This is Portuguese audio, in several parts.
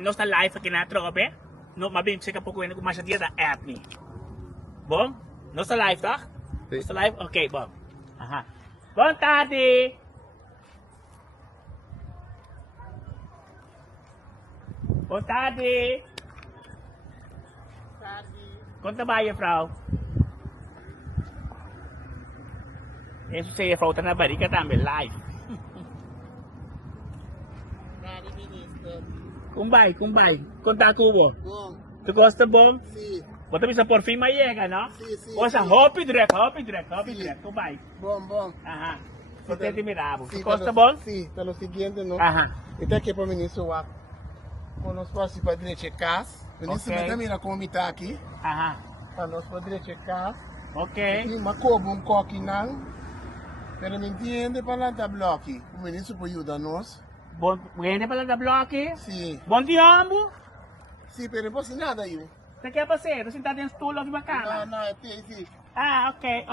não está live aqui na tropa, não, mas bem, você que pouco ainda com mais dia da app ni. Bom, não está live, tá? Sim. Está live, ok, bom. Aha. Boa tarde. Boa tarde. Conta ba vrouw? Isso sei, vrouw, tá na barriga também, live. Kumbay. Conta kubo. Bom, Tu gosta bom? sim, Bota bisa por fim aí, não? sim. Ou seja, hop direct. Kumbay. Bom. Aha. Se te admiravo. Tu Sim, gosta bom? Sim, tá no seguinte, não? Aha. Então aqui para o ministro Wap. Quando nós passamos para direita casa, o ministro Ok. também na como está aqui, Aha. para nós para direita casa, Ok. e uma cobo coque não, pero me entende para lá da bloque, o ministro pode ajudar nós. Bom, ganha para da bloque. Sim, Bom dia, ambo. pero não pode nada aí. Você quer passeio? Você está dentro do estúdio de Não, bacana? é sim. Ah, ok.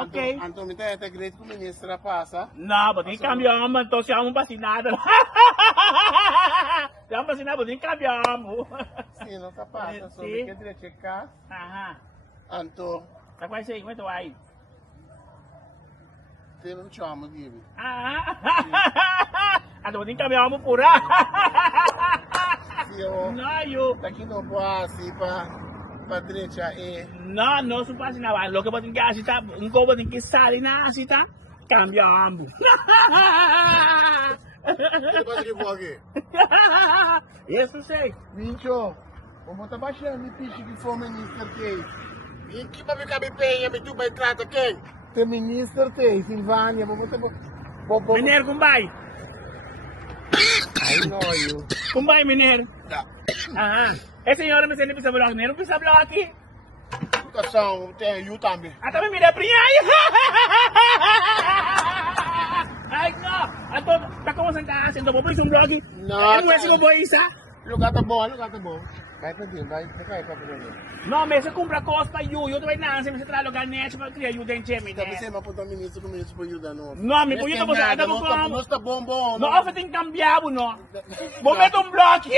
Então me está great que o ministro passa. Não, botem cambiamos, então se amo vacinado. Se amo vacinado, botem cambiamos. Sim, não está passa, só Sim. que direita casa, Aha. então Tá quase aí, muito aí. tem um chama aqui. Ah, ano botem cambiamos pura. Sim, eu Não, eu. daqui não pode para direita e Não, não sou vacinado. Lo que botem que asita, ko botem que sali na asita, cambiamos. depois de aqui. Isso sei. Vincho, vamos estar baixando o piche que for ministro que. E que para ficar bem penha, me tu vai tratar quem? Tem ministro tem, Silvânia, vamos estar bom. Miner, kumbay. Ai não, eu. Kumbay, Miner. Tá. Ah, esse senhor me sendo pisa bloco, não pisa bloco aqui. Educação tem eu também. Ah, também me dá prinha aí. Ai, não. Então, tá como você tá haciendo? Vou pôr um blog. Não, Não é assim que eu vou isso. Lugar tá bom. Vai para dentro, vai cair para dentro. Não, mas você compra coisa para eu também não, você traz lugar net para criar eu dentro de mim. Tá pensando para botar ministro, que o ministro pode ajudar nós. Não, me põe para botar, não como. Nós tá bom. Não, você tem que cambiar, não. Vou meter um bloco.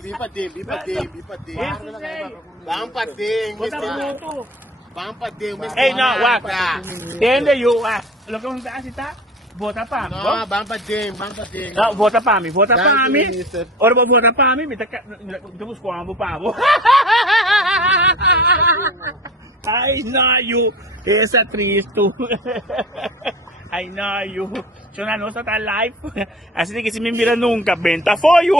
Bi para dentro. Isso sei. Vamos para dentro. Bota bruto. Vamos para dentro. Ei, não, what? Entende eu, lo que você acha, tá? Vota para mim. Não, vamos para dentro. Não, vota para mim, Danke, minister. Ora vou votar para mim, eu busco um ambo para você. Ai, não, you. Essa é triste. Ai, não, you. Se não está live, assim que se me mira nunca, venta for you.